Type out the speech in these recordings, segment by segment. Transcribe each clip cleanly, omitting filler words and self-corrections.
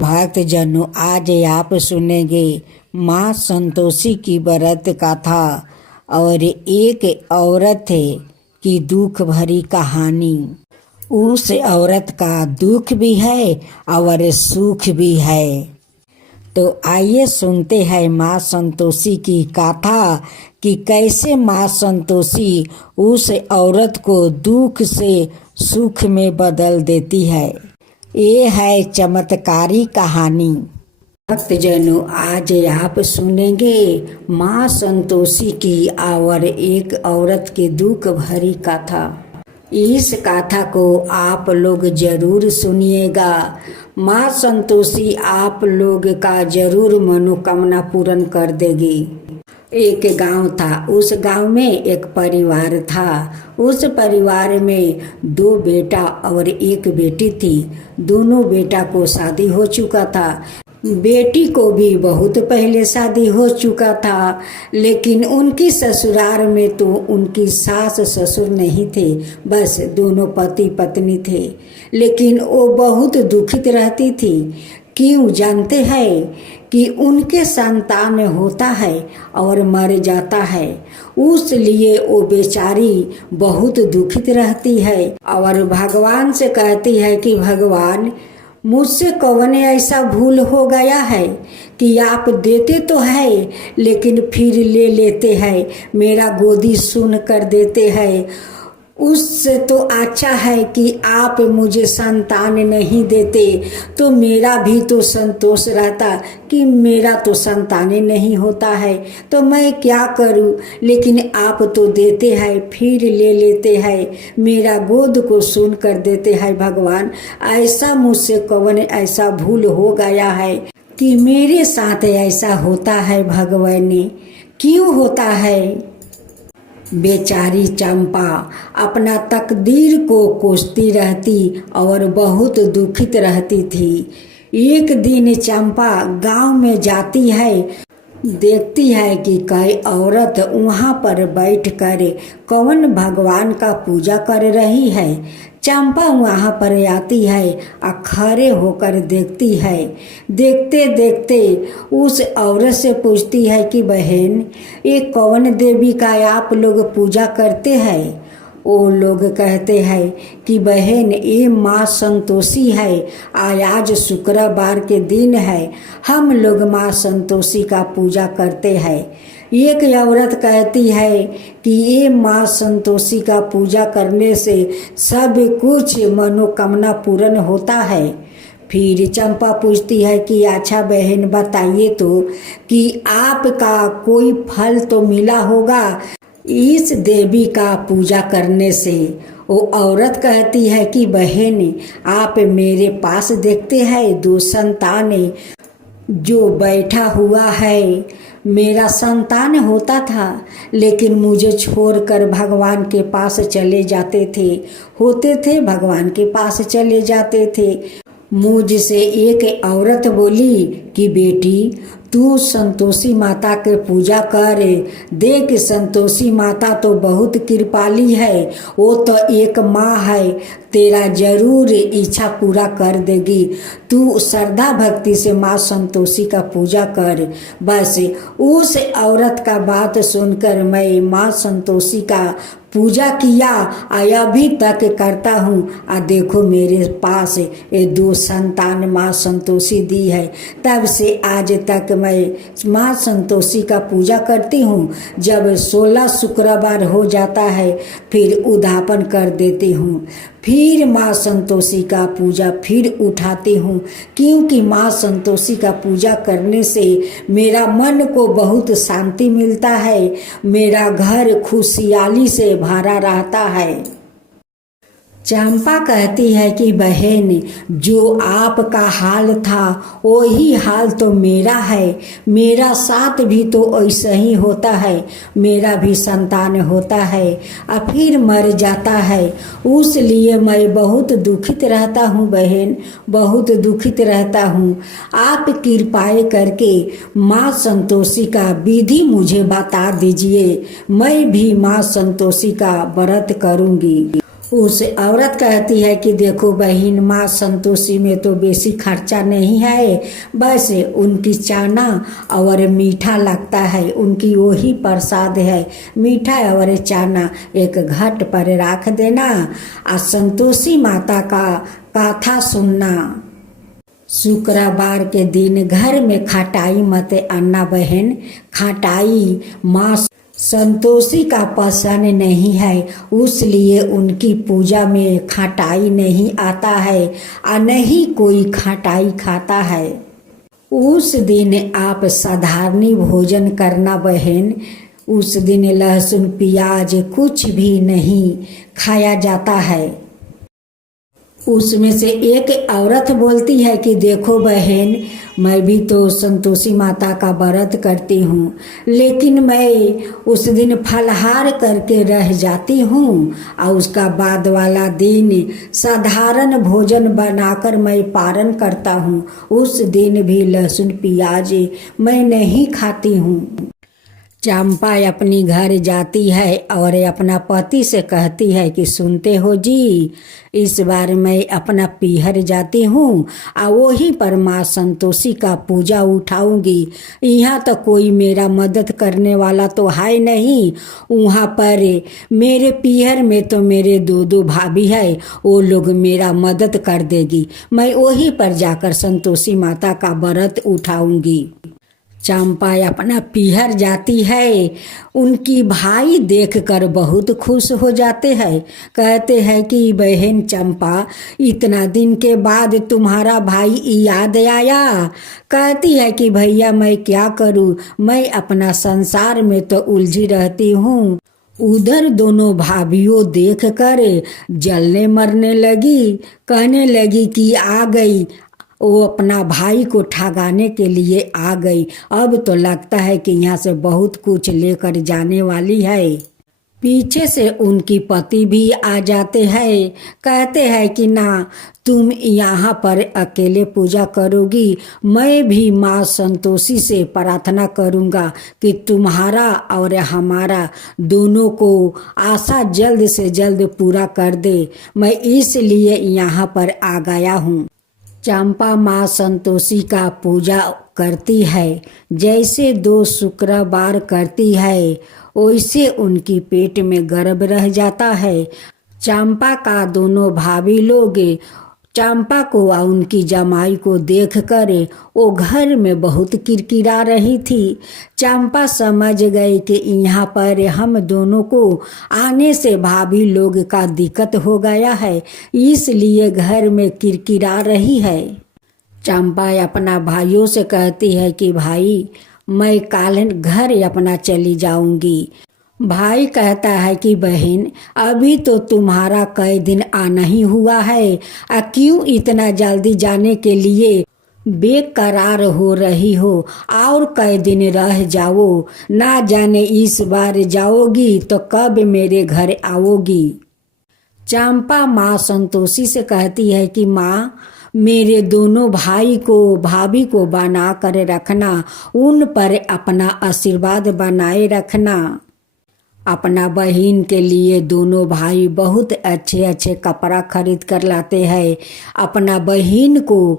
भक्त जनों, आज आप सुनेंगे माँ संतोषी की व्रत कथा और एक औरत की दुख भरी कहानी। उस औरत का दुख भी है और सुख भी है। तो आइए सुनते हैं माँ संतोषी की कथा कि कैसे माँ संतोषी उस औरत को दुख से सुख में बदल देती है। ये है चमत्कारी कहानी। भक्तजनों, आज आप सुनेंगे माँ संतोषी की और एक औरत के दुख भरी कथा। इस कथा को आप लोग जरूर सुनिएगा। माँ संतोषी आप लोग का जरूर मनोकामना पूर्ण कर देगी। एक गांव था। उस गांव में एक परिवार था। उस परिवार में 2 बेटा और 1 बेटी थी। दोनों बेटा को शादी हो चुका था। बेटी को भी बहुत पहले शादी हो चुका था, लेकिन उनकी ससुराल में तो उनकी सास ससुर नहीं थे, बस दोनों पति पत्नी थे। लेकिन वो बहुत दुखित रहती थी। क्यों जानते हैं? कि उनके संतान होता है और मर जाता है, उसलिए वो बेचारी बहुत दुखित रहती है और भगवान से कहती है कि भगवान, मुझसे कौन ऐसा भूल हो गया है कि आप देते तो है लेकिन फिर ले लेते हैं, मेरा गोदी सुन कर देते हैं। उससे तो अच्छा है कि आप मुझे संतान नहीं देते तो मेरा भी तो संतोष रहता कि मेरा तो संतान नहीं होता है, तो मैं क्या करूं। लेकिन आप तो देते हैं फिर ले लेते हैं, मेरा गोद को सुन कर देते हैं। भगवान, ऐसा मुझसे कौन ऐसा भूल हो गया है कि मेरे साथ ऐसा होता है। भगवान, क्यों होता है? बेचारी चंपा अपना तकदीर को कोसती रहती और बहुत दुखित रहती थी। एक दिन चंपा गांव में जाती है, देखती है कि कई औरत वहाँ पर बैठकर कौन भगवान का पूजा कर रही है। चंपा वहाँ पर आती है और खड़े होकर देखती है। देखते देखते उस औरत से पूछती है कि बहन, ये कौन देवी का आप लोग पूजा करते हैं? वो लोग कहते हैं कि बहन, ये माँ संतोषी है। आज शुक्रवार के दिन है, हम लोग माँ संतोषी का पूजा करते हैं। एक औरत कहती है कि ये माँ संतोषी का पूजा करने से सब कुछ मनोकामना पूर्ण होता है। फिर चंपा पूछती है कि अच्छा बहन, बताइए तो कि आपका कोई फल तो मिला होगा इस देवी का पूजा करने से। वो औरत कहती है कि बहन, आप मेरे पास देखते हैं 2 संतान जो बैठा हुआ है, मेरा संतान होता था लेकिन मुझे छोड़कर भगवान के पास चले जाते थे, होते थे भगवान के पास चले जाते थे। मुझसे एक औरत बोली कि बेटी, तू संतोषी माता के पूजा कर, देख संतोषी माता तो बहुत कृपाली है, वो तो एक माँ है, तेरा जरूर इच्छा पूरा कर देगी। तू श्रद्धा भक्ति से माँ संतोषी का पूजा कर। बस उस औरत का बात सुनकर मैं माँ संतोषी का पूजा किया, अभी तक करता हूँ। देखो मेरे पास ये 2 संतान माँ संतोषी दी है, तब से आज तक मैं माँ संतोषी का पूजा करती हूँ। जब 16 शुक्रवार हो जाता है फिर उद्यापन कर देती हूँ, फिर माँ संतोषी का पूजा फिर उठाती हूँ, क्योंकि माँ संतोषी का पूजा करने से मेरा मन को बहुत शांति मिलता है, मेरा घर खुशहाली से भरा रहता है। चंपा कहती है कि बहन, जो आपका हाल था वही हाल तो मेरा है, मेरा साथ भी तो ऐसा ही होता है, मेरा भी संतान होता है और फिर मर जाता है, उसलिए मैं बहुत दुखित रहता हूँ बहन, बहुत दुखित रहता हूँ। आप कृपा करके माँ संतोषी का विधि मुझे बता दीजिए, मैं भी माँ संतोषी का व्रत करूँगी। उस औरत कहती है कि देखो बहन, माँ संतोषी में तो बेसी खर्चा नहीं है, बस उनकी चाना और मीठा लगता है, उनकी वही प्रसाद है, मीठा और चाना एक घट पर रख देना और संतोषी माता का कथा सुनना। शुक्रवार के दिन घर में खटाई मत अन्ना बहन, खटाई माँ संतोषी का पसंद नहीं है, इसलिए उनकी पूजा में खटाई नहीं आता है और नहीं कोई खटाई खाता है। उस दिन आप साधारण भोजन करना बहन, उस दिन लहसुन प्याज कुछ भी नहीं खाया जाता है। उसमें से एक औरत बोलती है कि देखो बहन, मैं भी तो संतोषी माता का व्रत करती हूँ, लेकिन मैं उस दिन फलाहार करके रह जाती हूँ और उसका बाद वाला दिन साधारण भोजन बनाकर मैं पारण करता हूँ। उस दिन भी लहसुन प्याज मैं नहीं खाती हूँ। चंपा अपनी घर जाती है और अपना पति से कहती है कि सुनते हो जी, इस बार मैं अपना पीहर जाती हूँ और वहीं पर माँ संतोषी का पूजा उठाऊंगी। यहाँ तो कोई मेरा मदद करने वाला तो है नहीं, वहाँ पर मेरे पीहर में तो मेरे दो भाभी है, वो लोग मेरा मदद कर देगी, मैं वहीं पर जाकर संतोषी माता का व्रत उठाऊंगी। चंपा अपना पीहर जाती है, उनकी भाई देखकर बहुत खुश हो जाते हैं, कहते हैं कि बहन चंपा, इतना दिन के बाद तुम्हारा भाई याद आया। कहती है कि भैया मैं क्या करूं, मैं अपना संसार में तो उलझी रहती हूँ। उधर दोनों भाभियों देख कर जलने मरने लगी, कहने लगी कि आ गई, वो अपना भाई को ठगाने के लिए आ गई। अब तो लगता है कि यहाँ से बहुत कुछ लेकर जाने वाली है। पीछे से उनकी पति भी आ जाते हैं, कहते हैं कि ना, तुम यहाँ पर अकेले पूजा करोगी, मैं भी माँ संतोषी से प्रार्थना करूँगा कि तुम्हारा और हमारा दोनों को आशा जल्द से जल्द पूरा कर दे, मैं इसलिए यहाँ पर आ गया हूँ। चंपा माँ संतोषी का पूजा करती है, जैसे 2 शुक्रवार करती है वैसे उनकी पेट में गर्भ रह जाता है। चंपा का दोनों भाभी लोग चंपा को और उनकी जमाई को देखकर वो घर में बहुत किरकिरा रही थी। चंपा समझ गई कि यहाँ पर हम दोनों को आने से भाभी लोग का दिक्कत हो गया है, इसलिए घर में किरकिरा रही है। चंपा अपना भाइयों से कहती है कि भाई, मैं काल घर अपना चली जाऊंगी। भाई कहता है कि बहन, अभी तो तुम्हारा कई दिन आना ही हुआ है, क्यों इतना जल्दी जाने के लिए बेकरार हो रही हो, और कई दिन रह जाओ, ना जाने इस बार जाओगी तो कब मेरे घर आओगी। चंपा माँ संतोषी से कहती है कि माँ, मेरे दोनों भाई को भाभी को बना कर रखना, उन पर अपना आशीर्वाद बनाए रखना। अपना बहन के लिए दोनों भाई बहुत अच्छे अच्छे कपड़ा खरीद कर लाते हैं, अपना बहन को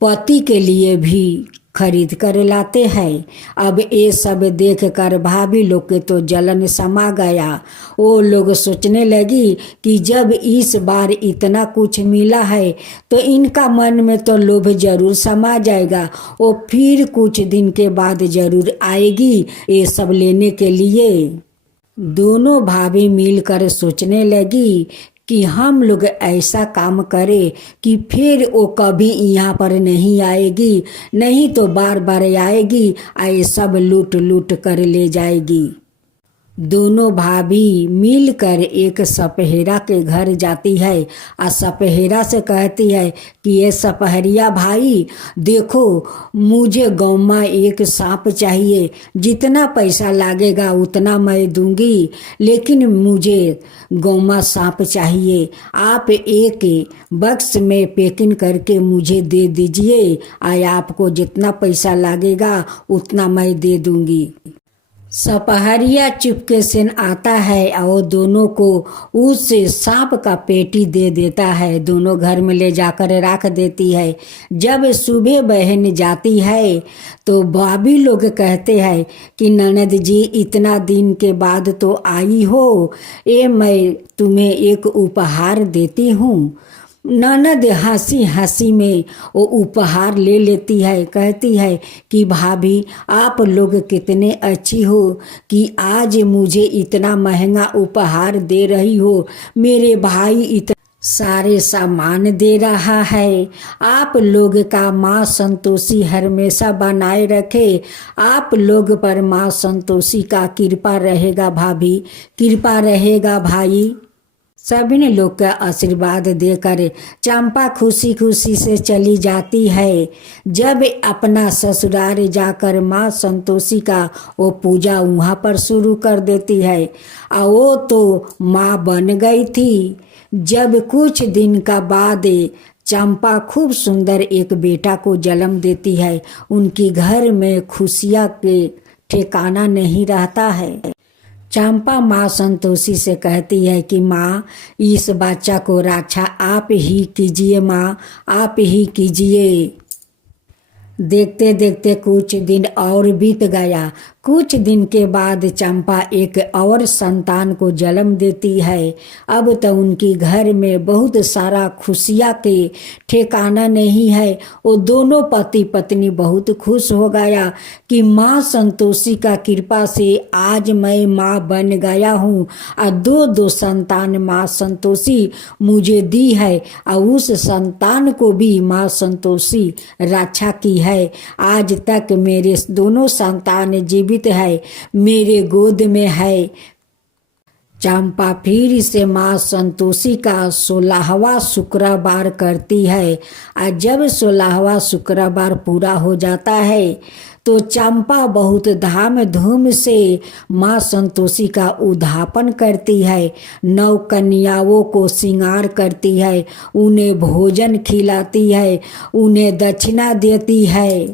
पति के लिए भी खरीद कर लाते हैं। अब ये सब देख कर भाभी लोग के तो जलन समा गया। वो लोग सोचने लगी कि जब इस बार इतना कुछ मिला है तो इनका मन में तो लोभ जरूर समा जाएगा, वो फिर कुछ दिन के बाद जरूर आएगी ये सब लेने के लिए। दोनों भाभी मिलकर सोचने लगी कि हम लोग ऐसा काम करें कि फिर वो कभी यहाँ पर नहीं आएगी, नहीं तो बार बार आएगी और ये सब लूट लूट कर ले जाएगी। दोनों भाभी मिलकर एक सपहेरा के घर जाती है और सपहेरा से कहती है कि ये सपहरिया भाई, देखो मुझे गाँव में एक सांप चाहिए, जितना पैसा लगेगा उतना मैं दूंगी, लेकिन मुझे गाँव में सांप चाहिए, आप एक बक्स में पैकिंग करके मुझे दे दीजिए और आपको जितना पैसा लगेगा उतना मैं दे दूंगी। सपहरिया चुपके से आता है और दोनों को उस सांप का पेटी दे देता है। दोनों घर में ले जाकर रख देती है। जब सुबह बहन जाती है तो भाभी लोग कहते हैं कि ननद जी इतना दिन के बाद तो आई हो, ये मैं तुम्हें एक उपहार देती हूँ। ननद हंसी हंसी में वो उपहार ले लेती है। कहती है कि भाभी आप लोग कितने अच्छी हो कि आज मुझे इतना महंगा उपहार दे रही हो। मेरे भाई इतना सारे सामान दे रहा है। आप लोग का माँ संतोषी हमेशा बनाए रखे। आप लोग पर माँ संतोषी का कृपा रहेगा भाभी, कृपा रहेगा भाई। सभी ने लोग का आशीर्वाद देकर चंपा खुशी खुशी से चली जाती है। जब अपना ससुराल जाकर माँ संतोषी का वो पूजा वहाँ पर शुरू कर देती है। और वो तो माँ बन गई थी। जब कुछ दिन का बाद चंपा खूब सुंदर एक बेटा को जन्म देती है। उनकी घर में खुशियाँ के ठिकाना नहीं रहता है। चंपा माँ संतोषी से कहती है कि माँ इस बच्चा को रक्षा आप ही कीजिए, माँ आप ही कीजिए। देखते देखते कुछ दिन और बीत गया। कुछ दिन के बाद चंपा एक और संतान को जन्म देती है। अब तो उनकी घर में बहुत सारा खुशियाँ के ठिकाना नहीं है। वो दोनों पति पत्नी बहुत खुश हो गया कि माँ संतोषी का कृपा से आज मैं माँ बन गया हूँ और दो संतान माँ संतोषी मुझे दी है और उस संतान को भी माँ संतोषी रक्षा की है। आज तक मेरे दोनों संतान जीवित है, मेरे गोद में है। चंपा फिर से माँ संतोषी का 16वां शुक्रवार करती है और जब 16वां शुक्रवार पूरा हो जाता है तो चंपा बहुत धाम धूम से माँ संतोषी का उद्यापन करती है। 9 कन्याओं को श्रृंगार करती है, उन्हें भोजन खिलाती है, उन्हें दक्षिणा देती है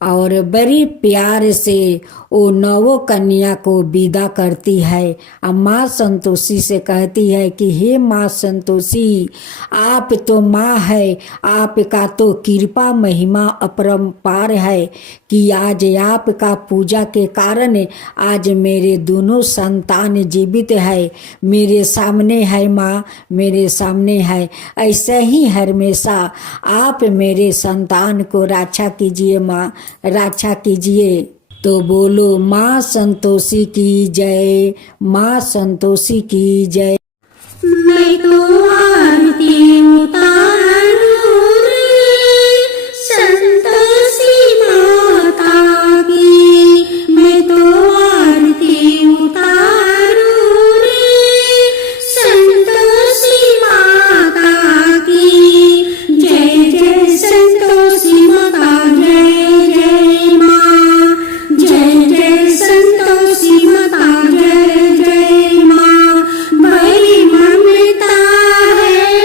और बड़ी प्यार से वो 9 कन्या को विदा करती है। अब माँ संतोषी से कहती है कि हे माँ संतोषी, आप तो माँ है, आपका तो कृपा महिमा अपरंपार है कि आज आपका पूजा के कारण आज मेरे दोनों संतान जीवित है, मेरे सामने है माँ, मेरे सामने है। ऐसे ही हमेशा आप मेरे संतान को रक्षा कीजिए माँ, रक्षा कीजिए। तो बोलो माँ संतोषी की जय, माँ संतोषी की जय। मैं तो आरती उतारूं रे संतोषी माता की, मैं तो आरती उतारूं रे संतोषी माता की। जय जय संतोषी माता, जय जय माँ, जय जय संतोषी माता, जय जय माँ। बड़ी ममता है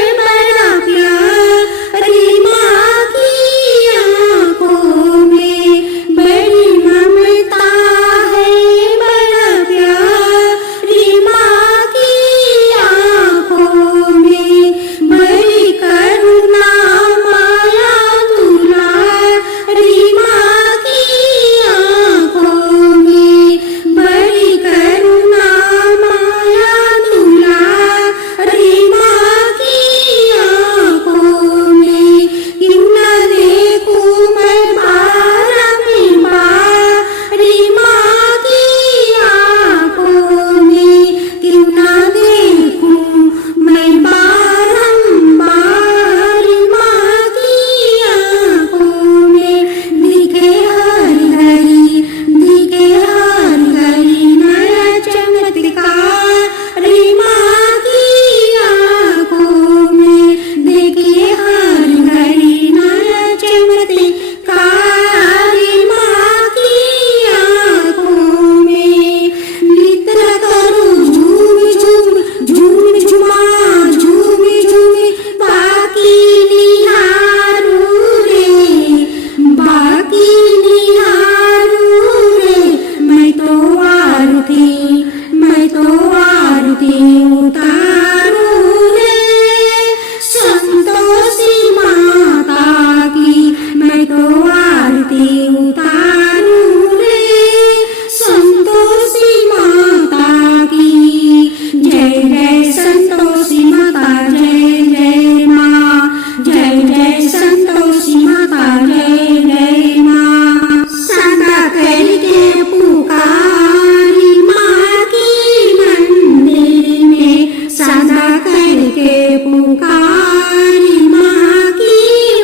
पुकारी माँ की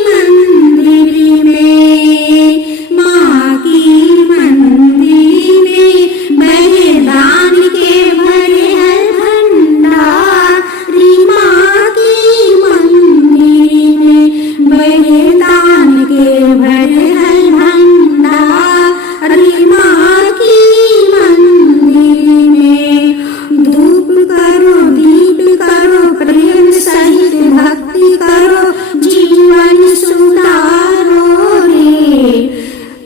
मंदिर में, माँ की मंदिर में बलिदान के भरे है भंडारी, माँ की मंदिर में बलिदान के भरे है भंडारी, माँ की मंदिर में धूप करो दीप करो प्रेम सहित भक्ति करो जीवन सुधारो रे,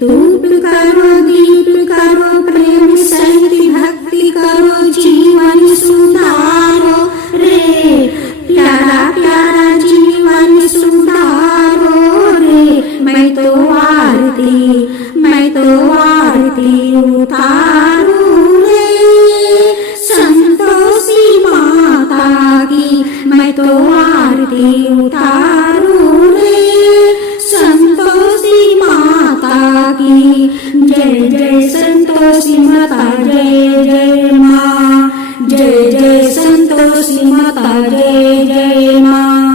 धूप करो दीप करो प्रेम सहित भक्ति करो जीवन सुधारो रे, प्यारा प्यारा जीवन सुधारो रे। मैं तो आरती उतारूं रे संतोषी माता की, मैं तो आरती उतारूं रे संतोषी माता की। जय जय संतोषी माता जय जय माँ, जय जय संतोषी माता जय जय माँ।